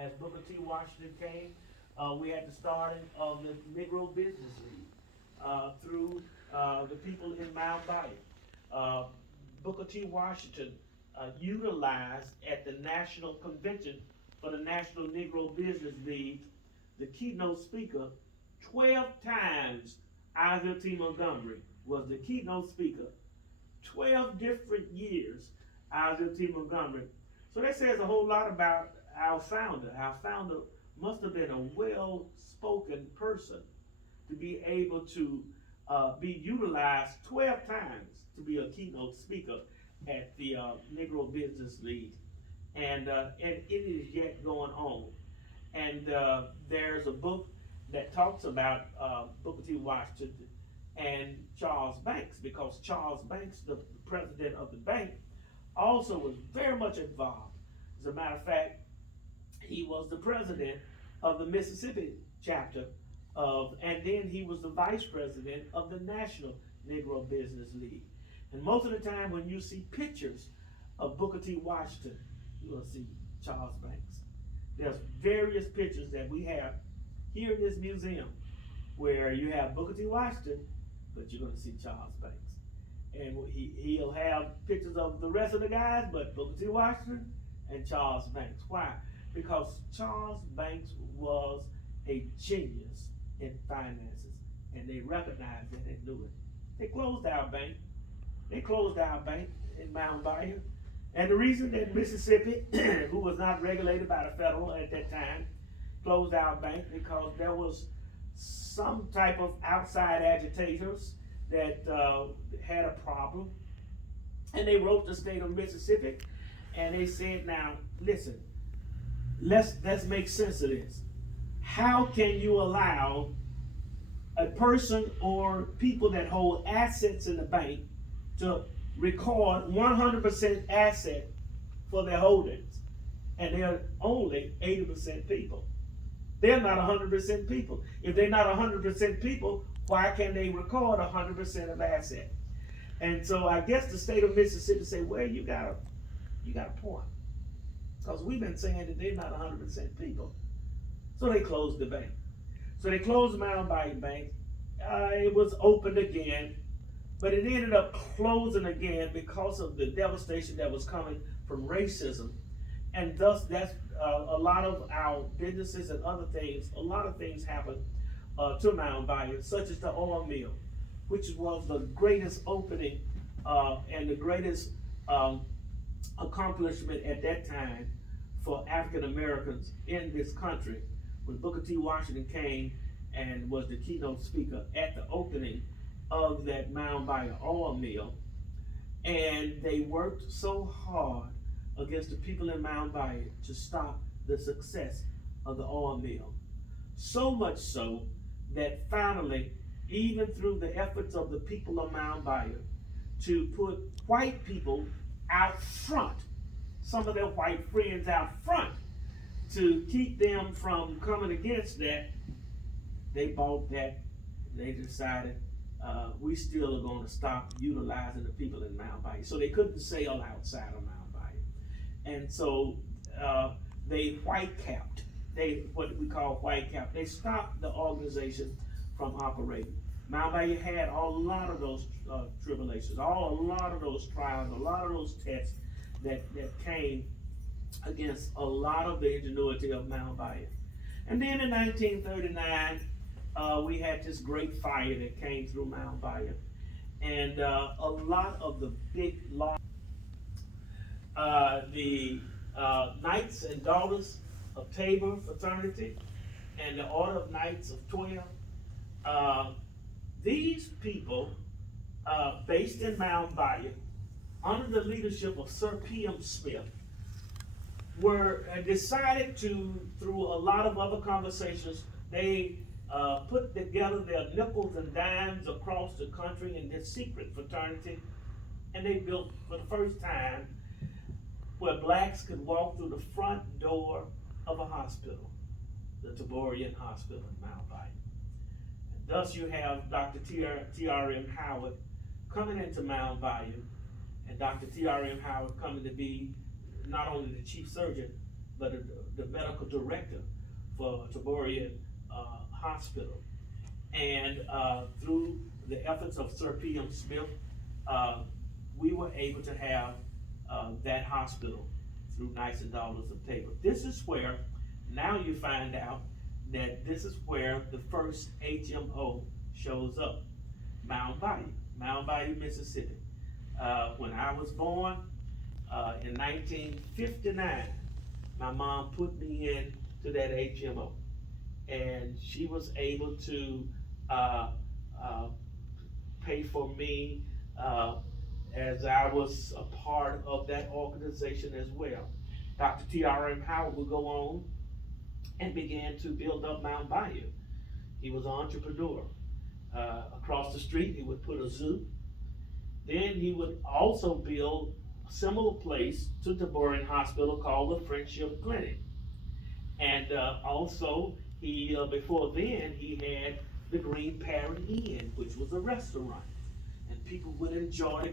as Booker T. Washington came, we had the starting of the Negro Business League through the people in Mount Bayou. Booker T. Washington utilized at the National Convention for the National Negro Business League, the keynote speaker, 12 times Isaiah T. Montgomery was the keynote speaker. 12 different years, Isaiah T. Montgomery. So that says a whole lot about our founder. Our founder must have been a well-spoken person to be able to be utilized 12 times to be a keynote speaker at the Negro Business League. And it is yet going on. And there's a book that talks about Booker T. Washington and Charles Banks, because Charles Banks, the president of the bank, also was very much involved. As a matter of fact, he was the president of the Mississippi chapter and then he was the vice president of the National Negro Business League. And most of the time when you see pictures of Booker T. Washington, you will see Charles Banks. There's various pictures that we have here in this museum where you have Booker T. Washington, but you're going to see Charles Banks. And he'll have pictures of the rest of the guys, but Booker T. Washington and Charles Banks. Why? Because Charles Banks was a genius in finances, and they recognized it and knew it. They closed our bank. They closed our bank in Mount Bayou. And the reason that Mississippi, who was not regulated by the federal at that time, closed our bank, because there was some type of outside agitators that had a problem. And they wrote the state of Mississippi, and they said, now, listen, let's make sense of this. How can you allow a person or people that hold assets in the bank to record 100% asset for their holdings, and they're only 80% people? They're not 100% people. If they're not 100% people, why can they record 100% of asset? And so I guess the state of Mississippi say, well, you got a point, because we've been saying that they're not 100% people. So they closed the bank. So they closed the Mount Bayou Bank. It was opened again, but it ended up closing again because of the devastation that was coming from racism. And thus, that's a lot of our businesses and other things, a lot of things happened to Mount Bayou, such as the oil mill, which was the greatest opening and the greatest accomplishment at that time for African Americans in this country, when Booker T. Washington came and was the keynote speaker at the opening of that Mount Bayou oil mill. And they worked so hard against the people in Mount Bayou to stop the success of the oil mill. So much so that finally, even through the efforts of the people of Mount Bayou to put white people out front, some of their white friends out front, to keep them from coming against that, they bought that. They decided we still are going to stop utilizing the people in Mount Bayou. So they couldn't sail outside of Mount Bayou. And so they white-capped. What we call white-capped. They stopped the organization from operating. Mount Bayou had a lot of those tribulations, a lot of those trials, a lot of those tests that came against a lot of the ingenuity of Mount Bayou. And then in 1939, we had this great fire that came through Mount Bayou. And a lot of the big law, the Knights and Daughters of Tabor fraternity and the Order of Knights of 12, these people, based in Mount Bayou, under the leadership of Sir P.M. Smith, were decided to, through a lot of other conversations, they put together their nickels and dimes across the country in this secret fraternity, and they built for the first time where blacks could walk through the front door of a hospital, the Taborian Hospital in Mount Bayou. And thus you have Dr. T.R.M. Howard coming into Mount Bayou, and Dr. T.R.M. Howard coming to be not only the chief surgeon, but the medical director for Taborian Hospital. And through the efforts of Sir P.M. Smith, we were able to have that hospital through Nice and Dollars of Tabor. This is where, now you find out that this is where the first HMO shows up, Mound Bayou, Mississippi. When I was born in 1959, my mom put me in to that HMO, and she was able to pay for me as I was a part of that organization as well. Dr. T.R.M. Howard would go on and began to build up Mound Bayou. He was an entrepreneur. Across the street, he would put a zoo. Then he would also build a similar place to Taborian Hospital called the Friendship Clinic. And also, he before then, he had the Green Parrot Inn, which was a restaurant. And people would enjoy